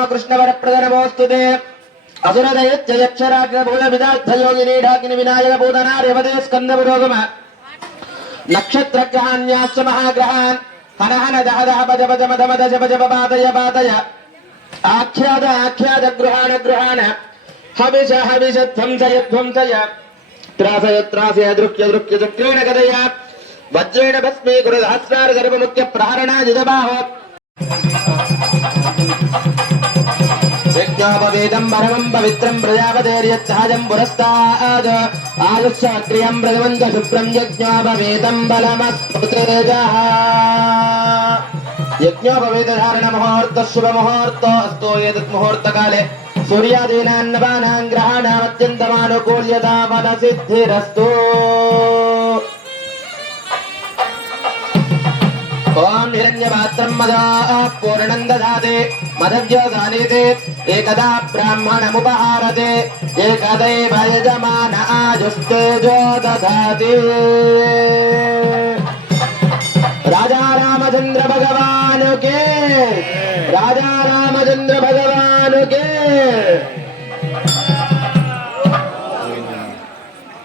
രാമകൃഷ്ണവരപ്രദനമോസ്തുതേ അസുരദയക്ഷരാഗ്രഭൂതമിതാർത്ഥയോഗിനീഢാഗ്നി വിനായകഭൂതനാരവതേ സ്കന്ദപുരോഗമ നക്ഷത്രഗ്രഹാന്യാശ്ച മഹാഗ്രഹാൻ ഹനഹന ദഹദഹ പജ പജ മത മത ജപ ജപ പാതയ പാതയ ആഖ്യാത ആഖ്യാത ഗൃഹാണ ഗൃഹാണ ഹവിഷ ഹവിഷ ധ്വംസയ ധ്വംസയ ത്രാസയ ത്രാസയ ദൃക്യ ദൃക്യ ചക്രേണ കഥയ വജ്രേണ ഭസ്മീ കുരുസഹസ്രാര സർവമുഖ്യ പ്രഹരണ ജിതബാഹോ యజ్ఞోపవేదం పరమం పవిత్రం ప్రజాపతేర్యచ్చహజం పురస్తాద్ ఆయుష్క్రియం ప్రథమంచ శుభ్రం యజ్ఞోపవేదం బలమస్మృతేజః యజ్ఞోపవేదధారణ ముహూర్త శుభ ముహూర్త అస్తో ఏతత్ ముహూర్తకాలే సూర్యాదీనాన్నపానాం గ్రహాణామత్యంతమానుకూల్యతా పద సిద్ధిరస్తు ॐ हिरण्यपात्रं पूर्णं ददाते मदव्यसानीते एकदा आजुस्ते जो राजा रामचंद्र भगवान के, राजा रामचंद्र भगवान के।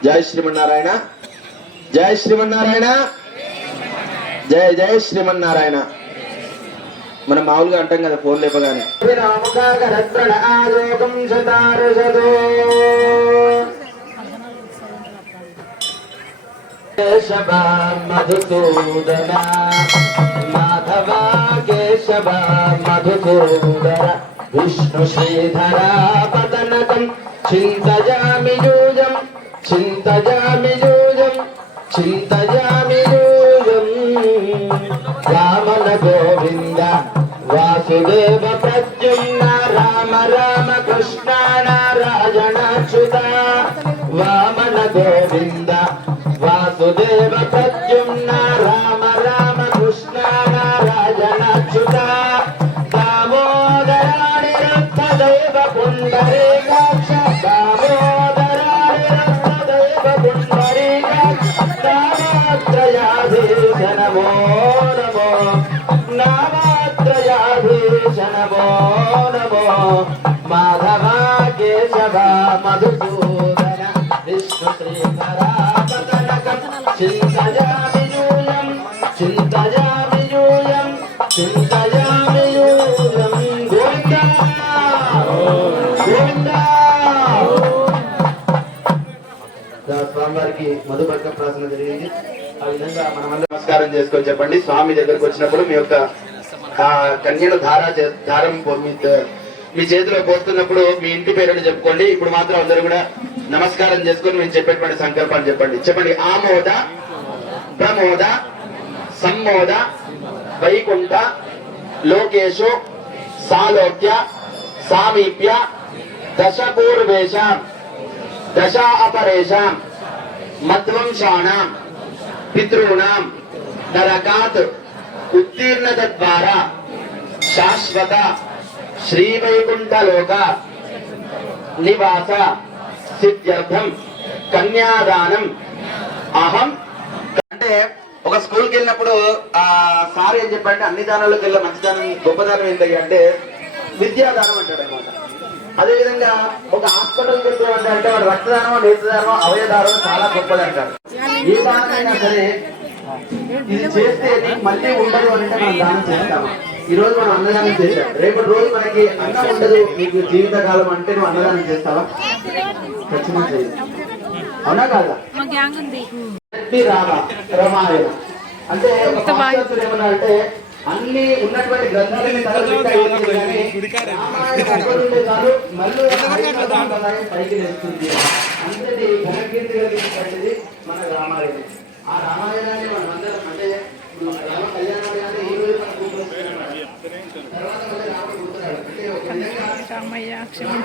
जय श्रीमारायण जय श्रीमारायण జయ జయ శ్రీమన్నారాయణ మనం మామూలుగా అంటాం కదా ఫోన్ లేపగానే. కేశవ మధుసూదన మాధవ కేశవ మధుసూదన విష్ణు శ్రీధర పతనకం చింతయామి యూజం చింతయామి యూజం చింతయామి వాసుదేవ ప్రద్యుమ్న రామ రామ కృష్ణ నారాయణచ్యుత వామన గోవింద. నామాత్రయాధీశ నమో నమో మాధవ కేశవ మధుసూదన విష్ణు గోవింద గోవింద స్వామివారికి మధుబర్గ జరిగింది ఆ విధంగా మనమందరం నమస్కారం చేసుకొని చెప్పండి. స్వామి దగ్గరకు వచ్చినప్పుడు మీ యొక్క ఆ కన్యను ధారా దారం మీ చేతిలో పోస్తున్నప్పుడు మీ ఇంటి పేరుని చెప్పుకోండి. ఇప్పుడు మాత్రం అందరూ కూడా నమస్కారం చేసుకొని మేము చెప్పేటువంటి సంకల్పాన్ని చెప్పండి. చెప్పండి. ఆమోద ప్రమోద సమ్మోద వైకుంఠ లోకేశు సాలోక్య సామీప్య దశ పూర్వేషాం దశ అపరేషాం మధ్వంశానాం పితॄణాం నరకాత్ ఉత్తీర్ణత ద్వారా శాశ్వత శ్రీవైకుంఠలోక నివాస సిద్ధ్యర్థం కన్యాదానం అహం. అంటే ఒక స్కూల్కి వెళ్ళినప్పుడు ఆ సార్ ఏం చెప్పంటే అన్ని దానాలకు వెళ్ళే మంచి దానం గొప్పదానం ఏంటి అంటే విద్యాదానం అంటాడు అనమాట అదే విధంగా ఒక హాస్పిటల్కి వెళ్తామంటే అంటే వాడు రక్తదానం నేతదానం అవయదానం చాలా గొప్పది అంటారు. ఏ దానమైనా సరే ఇది చేస్తే మళ్ళీ ఉండదు అంటే మనం దానం చేస్తాము ఈ రోజు మనం అన్నదానం చేసాం రేపటి రోజు మనకి అన్నం ఉండదు నీకు జీవితకాలం అంటే నువ్వు అన్నదానం చేస్తావా ఖచ్చితంగా చేయదు అవునా కాదా మా గ్యాంగ్ ఉంది శక్తి రామ రామాయణ అంటే ఏమన్నా అంటే అన్ని ఉన్నటువంటి గ్రంథాలని రామాయణం పైకి తెస్తుంది అంతటి ఘనకీర్తి కలిగినటువంటిది మన రామాయణం ఆ రామాయణాన్ని మనం అందరం అంటే ఇప్పుడు రామ కళ్యాణం అంటే ఈ రోజు మనం గుర్తొస్తున్నాం. తర్వాత మళ్ళీ రాముడు గుర్తున్నాడు అంటే ఒక విధంగా రామయ్య క్షమించవా వెళ్ళిపోతున్నాం చాలా దగ్గర పెట్టేవాడు ఆయన ఏమంటా అంటే రామయ్య అని పిలుస్తారు అవునా కదా భగవంతుడు ఏ దేవుడు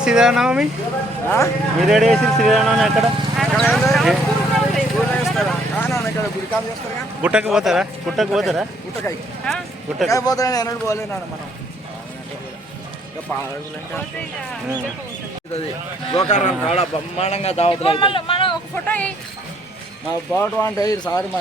శ్రీరామనవమి? మీరు ఏడు వేసి శ్రీరామనవమి అక్కడ? గుట్టకు పోతారా? గుట్టకు పోతారా? గుట్టకాయ. గుట్టకు. పోతానని ఎన్నడూ పోలేనాడు మనం. గోకారం కాడ బ్రహ్మాండంగా దావతులు అవుతాయి. మనం ఒక మా బాటు అంటే సారి మా